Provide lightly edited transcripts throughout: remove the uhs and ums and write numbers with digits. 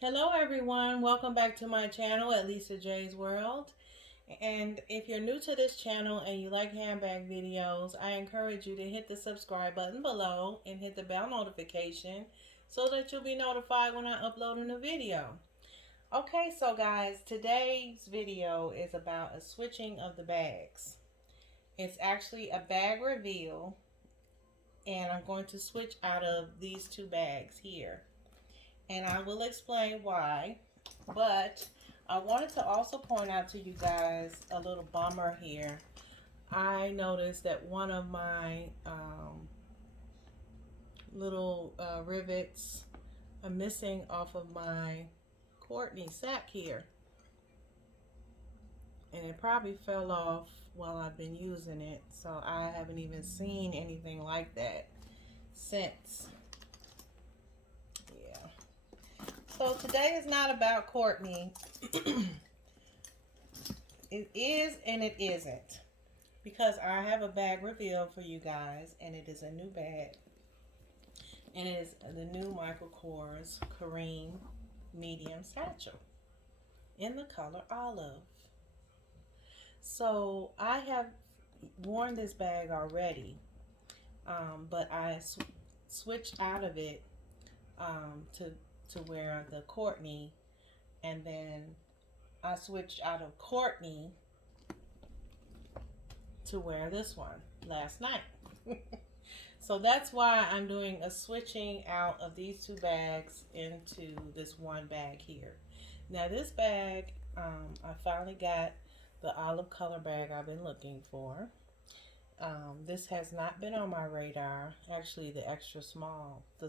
Hello everyone, welcome back to my channel at Lisa J's World. And if you're new to this channel and you like handbag videos, I encourage you to hit the subscribe button below and hit the bell notification so that you'll be notified when I upload a new video. Okay, so guys, today's video is about a switching of the bags. It's actually a bag reveal, and I'm going to switch out of these two bags here. And I will explain why, but I wanted to also point out to you guys a little bummer here. I noticed that one of my little rivets are missing off of my Courtney sack here, and it probably fell off while I've been using it, so I haven't even seen anything like that since. So today is not about Courtney. It is and it isn't. Because I have a bag reveal for you guys, and it is a new bag. And it is the new Michael Kors Carine Medium Satchel in the color olive. So I have worn this bag already, but I switched out of it to wear the Courtney, and then I switched out of Courtney to wear this one last night. So that's why I'm doing a switching out of these two bags into this one bag here. Now this bag, I finally got the olive color bag I've been looking for. This has not been on my radar. Actually, the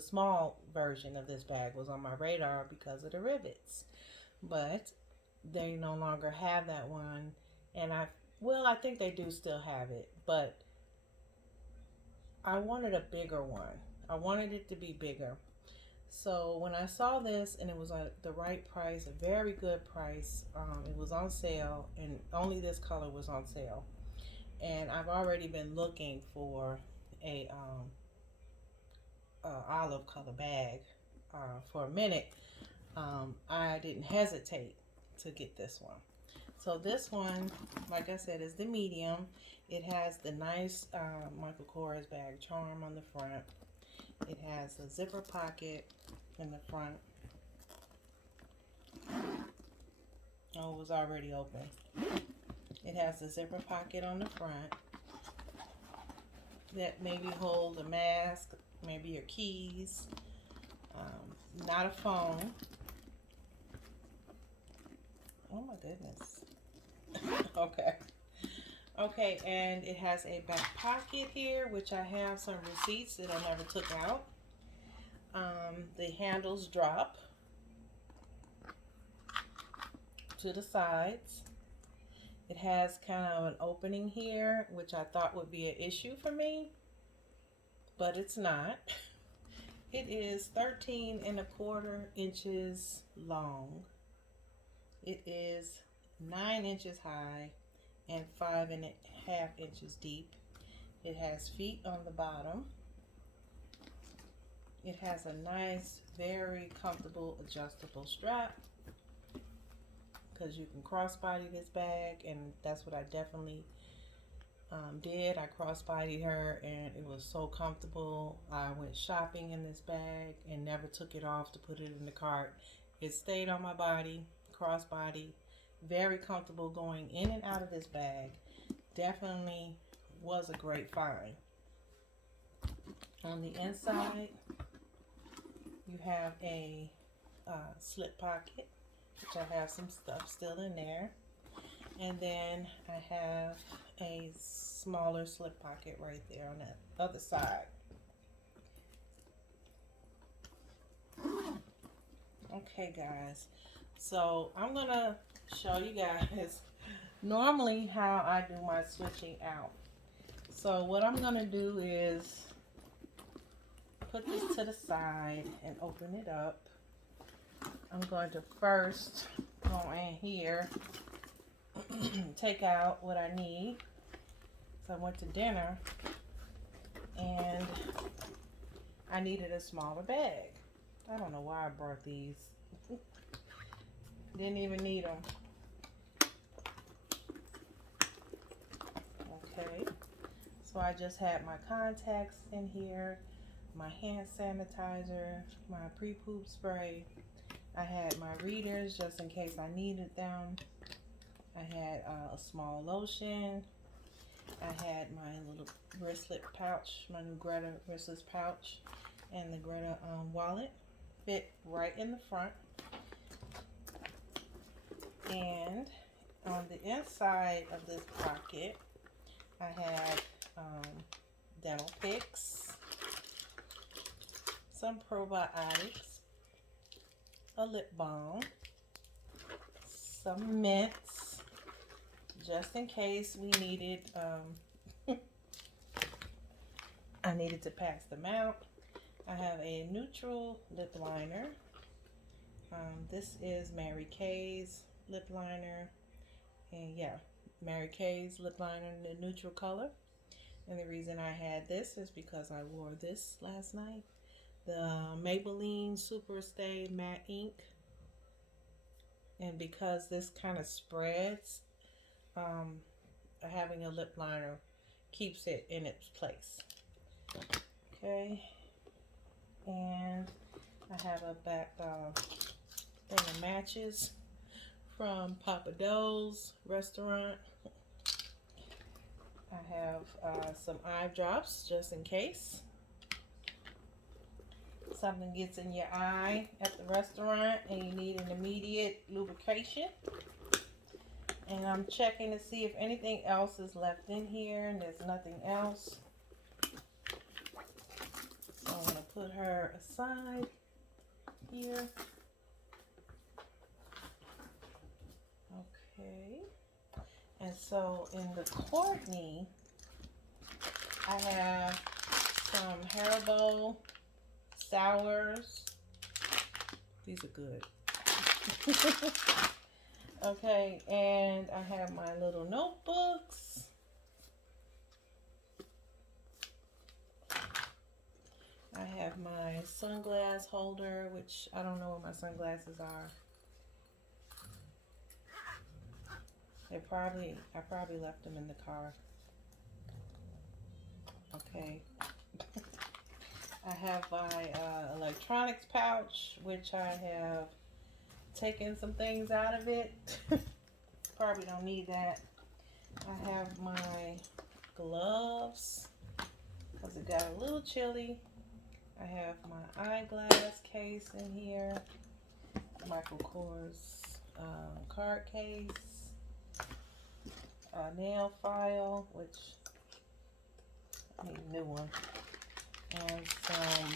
small version of this bag was on my radar because of the rivets. But they no longer have that one. And I think they do still have it. But I wanted a bigger one. I wanted it to be bigger. So when I saw this, and it was at the right price, a very good price, it was on sale, and only this color was on sale. And I've already been looking for a olive color bag for a minute. I didn't hesitate to get this one. So this one, like I said, is the medium. It has the nice Michael Kors bag charm on the front. It has a zipper pocket in the front. Oh, it was already open. It has a zipper pocket on the front that maybe hold a mask, maybe your keys, not a phone. Oh my goodness. Okay, and it has a back pocket here, which I have some receipts that I never took out. The handles drop to the sides. It has kind of an opening here, which I thought would be an issue for me, but it's not. It is 13¼ inches long. It is 9 inches high and 5½ inches deep. It has feet on the bottom. It has a nice, very comfortable adjustable strap, because you can crossbody this bag, and that's what I definitely did. I crossbodied her, and it was so comfortable. I went shopping in this bag and never took it off to put it in the cart. It stayed on my body, crossbody, very comfortable going in and out of this bag. Definitely was a great find. On the inside, you have a slip pocket, which I have some stuff still in there. And then I have a smaller slip pocket right there on the other side. Okay guys, so I'm gonna show you guys normally how I do my switching out. So what I'm gonna do is put this to the side and open it up. I'm going to first go in here, take out what I need. So I went to dinner and I needed a smaller bag. I don't know why I brought these. Didn't even need them. Okay, so I just had my contacts in here, my hand sanitizer, my pre-poop spray. I had my readers just in case I needed them. I had a small lotion. I had my little wristlet pouch, my new Greta wristlet pouch, and the Greta wallet fit right in the front. And on the inside of this pocket, I had dental picks, some probiotics, a lip balm, some mints, just in case we needed, I needed to pass them out. I have a neutral lip liner. This is Mary Kay's lip liner, and yeah, Mary Kay's lip liner in the neutral color. And the reason I had this is because I wore this last night, the Maybelline Super Stay Matte Ink, and because this kind of spreads, having a lip liner keeps it in its place. Okay, and I have a back thing of matches from Papa Do's restaurant. I have some eye drops just in case something gets in your eye at the restaurant and you need an immediate lubrication. And I'm checking to see if anything else is left in here, and there's nothing else. So I'm going to put her aside here. Okay. And so in the Courtney, I have some Haribo sours. These are good. Okay, and I have my little notebooks. I have my sunglass holder, which I don't know where my sunglasses are. I probably left them in the car. Okay. I have my electronics pouch, which I have taken some things out of it. Probably don't need that. I have my gloves because it got a little chilly. I have my eyeglass case in here. Michael Kors card case. A nail file, which I need a new one. And some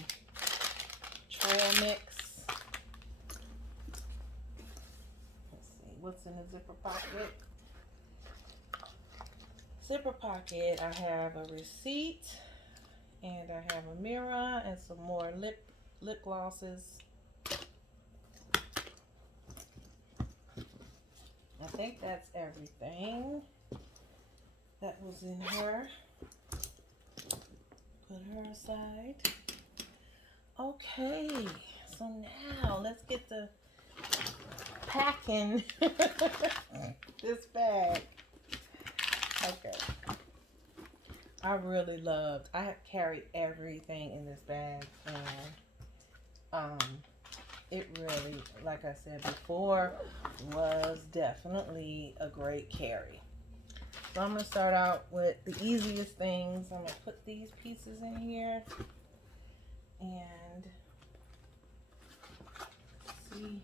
trail mix. Let's see, what's in the zipper pocket? Zipper pocket, I have a receipt, and I have a mirror and some more lip glosses. I think that's everything that was in her. Put her aside. Okay, so now let's get to packing this bag. Okay. I have carried everything in this bag, and it really, like I said before, was definitely a great carry. So I'm going to start out with the easiest things. I'm going to put these pieces in here. And see,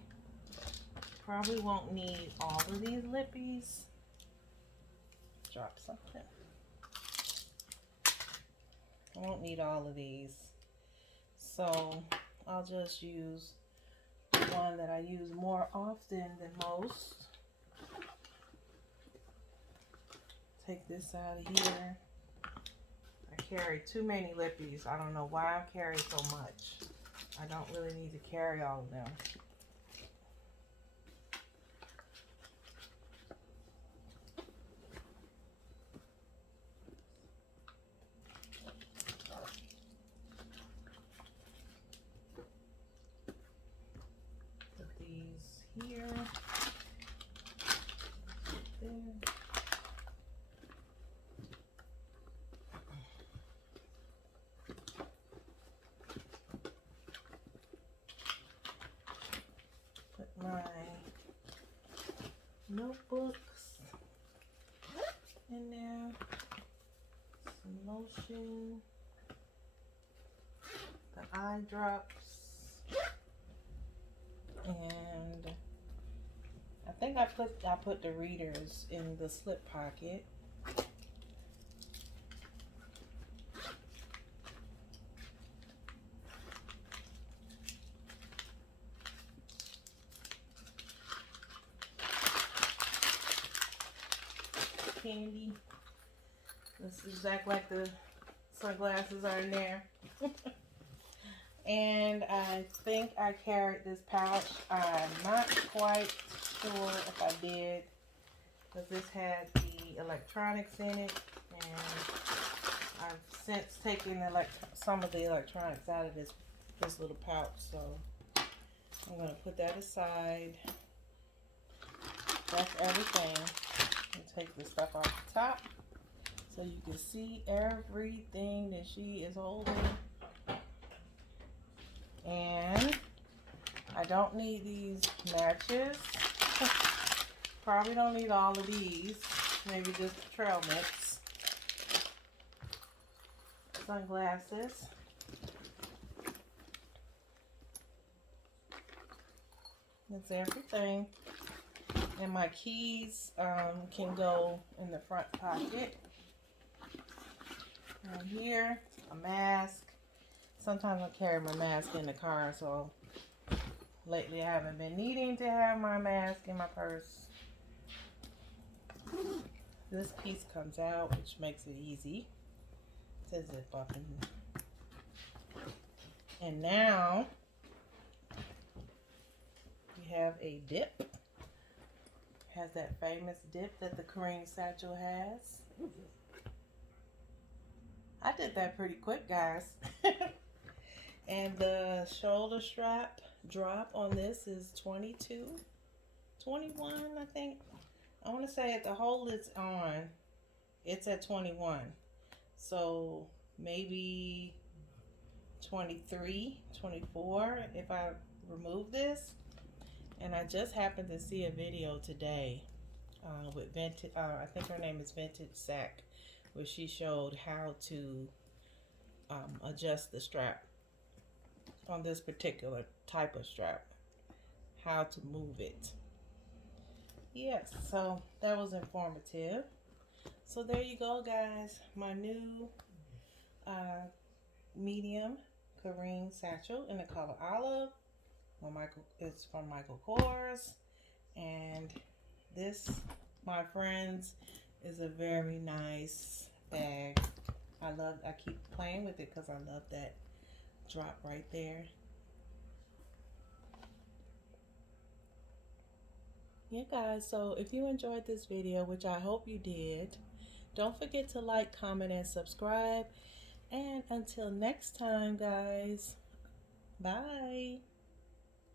probably won't need all of these lippies. Drop something. I won't need all of these. So I'll just use the one that I use more often than most. Take this out of here. I carry too many lippies. I don't know why I carry so much. I don't really need to carry all of them. Put these here. notebooks in there, some lotion, the eye drops, and I think I put the readers in the slip pocket. Candy. This is exactly like the sunglasses are in there. And I think I carried this pouch. I'm not quite sure if I did, because this had the electronics in it, and I've since taken some of the electronics out of this little pouch, so I'm going to put that aside. That's everything. And take the stuff off the top so you can see everything that she is holding. And I don't need these matches. Probably don't need all of these. Maybe just the trail mix. Sunglasses. That's everything. And my keys can go in the front pocket. And here, a mask. Sometimes I carry my mask in the car, so lately I haven't been needing to have my mask in my purse. This piece comes out, which makes it easy. It says zip up in here. And now we have a dip. Has that famous dip that the Carine Satchel has. I did that pretty quick, guys. And the shoulder strap drop on this is 22, 21, I think. I want to say at the hole it's on, it's at 21. So maybe 23, 24 if I remove this. And I just happened to see a video today with Vintage, I think her name is Vintage Sack, where she showed how to adjust the strap on this particular type of strap, how to move it. Yes, so that was informative. So there you go, guys, my new medium Carine Satchel in the color olive. It's from Michael Kors, and this, my friends, is a very nice bag. I keep playing with it because I love that drop right there. Yeah, guys, so if you enjoyed this video, which I hope you did, don't forget to like, comment, and subscribe. And until next time, guys, bye.